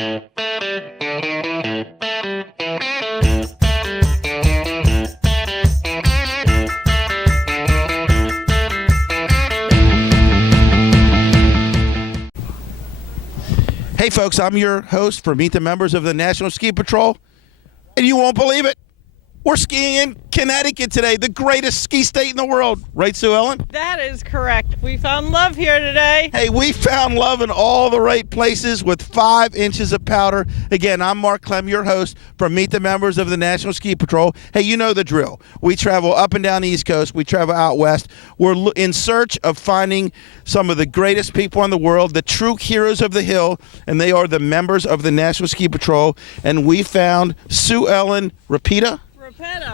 Hey folks, I'm your host for Meet the Members of the National Ski Patrol, and you won't believe it. We're skiing in Connecticut today, the greatest ski state in the world. Right, Sue Ellen? That is correct. We found love here today. Hey, we found love in all the right places with 5 inches of powder. Again, I'm Mark Clem, your host from Meet the Members of the National Ski Patrol. Hey, you know the drill. We travel up and down the East Coast. We travel out west. We're in search of finding some of the greatest people in the world, the true heroes of the hill, and they are the members of the National Ski Patrol. And we found Sue Ellen Repeta.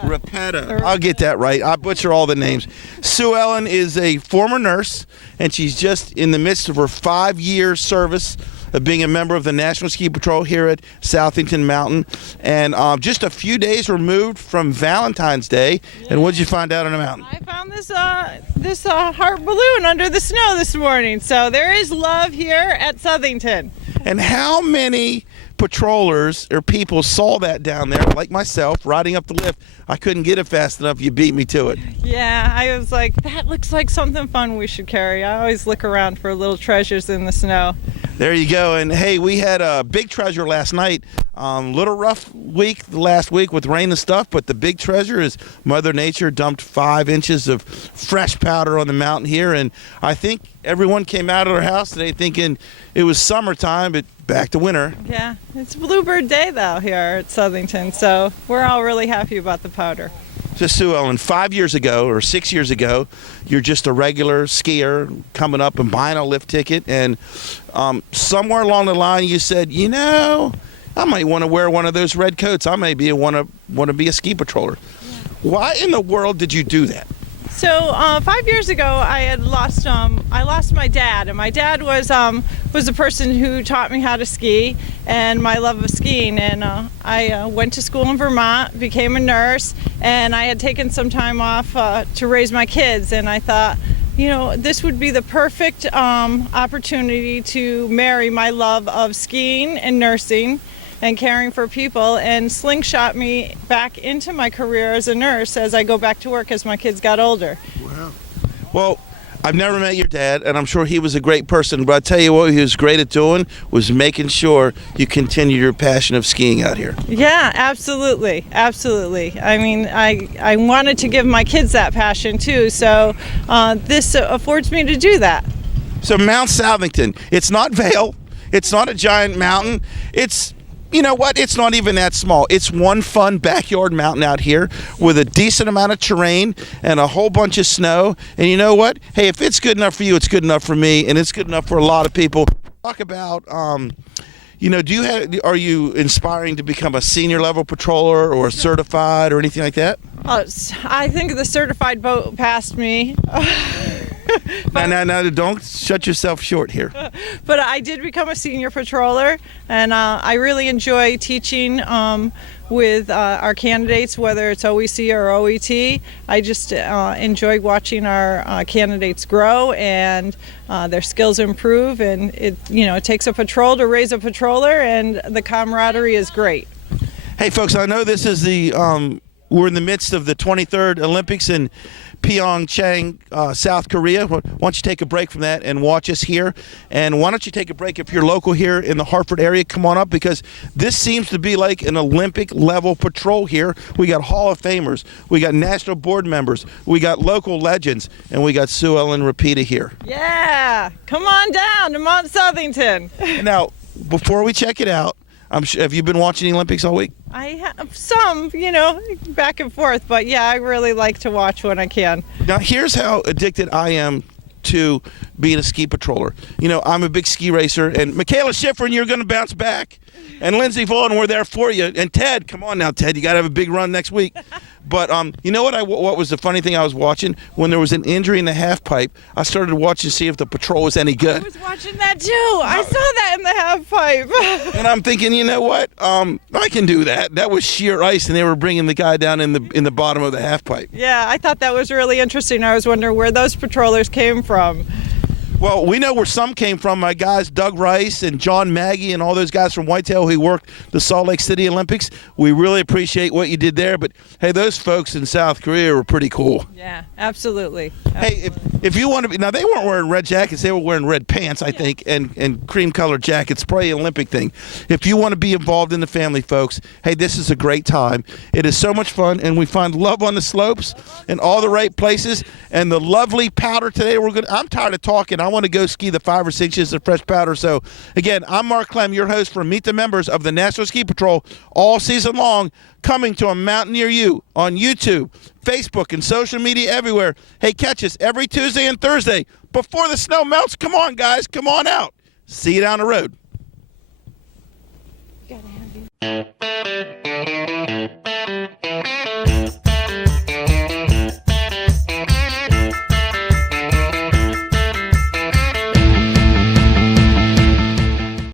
Repeta. I'll get that right. I butcher all the names. Sue Ellen is a former nurse, and she's just in the midst of her 5-year service of being a member of the National Ski Patrol here at Southington Mountain. And just a few days removed from Valentine's Day. Yeah. And what did you find out on the mountain? I found this heart balloon under the snow this morning. So there is love here at Southington. And how many patrollers or people saw that down there, like myself, riding up the lift? I couldn't get it fast enough. You beat me to it. Yeah, I was like, that looks like something fun we should carry. I always look around for little treasures in the snow. There you go. And hey, we had a big treasure last night. Little rough week last week with rain and stuff, but the big treasure is Mother Nature dumped 5 inches of fresh powder on the mountain here. And I think everyone came out of their house today thinking it was summertime, but back to winter. Yeah, it's Bluebird Day though here at Southington, so we're all really happy about the powder. So Sue Ellen, 5 years ago or 6 years ago, you're just a regular skier coming up and buying a lift ticket, and somewhere along the line you said, you know, I might want to wear one of those red coats. I may want to be a ski patroller. Yeah. Why in the world did you do that? So 5 years ago, I had lost my dad, and my dad was the person who taught me how to ski and my love of skiing. And I went to school in Vermont, became a nurse, and I had taken some time off to raise my kids. And I thought, you know, this would be the perfect opportunity to marry my love of skiing and nursing and caring for people, and slingshot me back into my career as a nurse as I go back to work as my kids got older. Wow. Well, I've never met your dad, and I'm sure he was a great person, but I tell you what he was great at doing was making sure you continued your passion of skiing out here. Yeah, absolutely. Absolutely. I mean, I wanted to give my kids that passion too, so this affords me to do that. So Mount Southington, it's not Vail, it's not a giant mountain, you know what? It's not even that small. It's one fun backyard mountain out here with a decent amount of terrain and a whole bunch of snow. And you know what? Hey, if it's good enough for you, it's good enough for me, and it's good enough for a lot of people. Talk about, you know, are you inspiring to become a senior level patroller or certified or anything like that? I think the certified boat passed me. No, don't shut yourself short here. But I did become a senior patroller, and I really enjoy teaching with our candidates, whether it's OEC or OET. I just enjoy watching our candidates grow and their skills improve, and it takes a patrol to raise a patroller, and the camaraderie is great. Hey folks, I know this is we're in the midst of the 23rd Olympics in Pyeongchang, South Korea. Why don't you take a break from that and watch us here? And why don't you take a break if you're local here in the Hartford area? Come on up, because this seems to be like an Olympic level patrol here. We got Hall of Famers, we got national board members, we got local legends, and we got Sue Ellen Repeta here. Yeah, come on down to Mount Southington. Now, before we check it out, have you been watching the Olympics all week? I have some, back and forth, but yeah, I really like to watch when I can. Now, here's how addicted I am to being a ski patroller. I'm a big ski racer, and Michaela Schifrin, you're going to bounce back. And Lindsey Vaughn, we're there for you. And Ted, come on now, Ted, you got to have a big run next week. But you know what was the funny thing I was watching? When there was an injury in the half pipe, I started watching to see if the patrol was any good. I was watching that too. I saw that in the half pipe. And I'm thinking, you know what? I can do that. That was sheer ice, and they were bringing the guy down in the bottom of the half pipe. Yeah, I thought that was really interesting. I was wondering where those patrollers came from. Well, we know where some came from. My guys, Doug Rice and John Maggie and all those guys from Whitetail who worked the Salt Lake City Olympics. We really appreciate what you did there. But, hey, those folks in South Korea were pretty cool. Yeah, absolutely. Hey, if you want to be – now, they weren't wearing red jackets. They were wearing red pants, I think, and cream-colored jackets. Probably an Olympic thing. If you want to be involved in the family, folks, hey, this is a great time. It is so much fun, and we find love on the slopes in all the right places. And the lovely powder today, I'm tired of talking. I want to go ski the 5 or 6 inches of fresh powder. So, again, I'm Mark Clem, your host for Meet the Members of the National Ski Patrol all season long, coming to a mountain near you on YouTube, Facebook, and social media everywhere. Hey, catch us every Tuesday and Thursday before the snow melts. Come on, guys. Come on out. See you down the road. Gotta have you.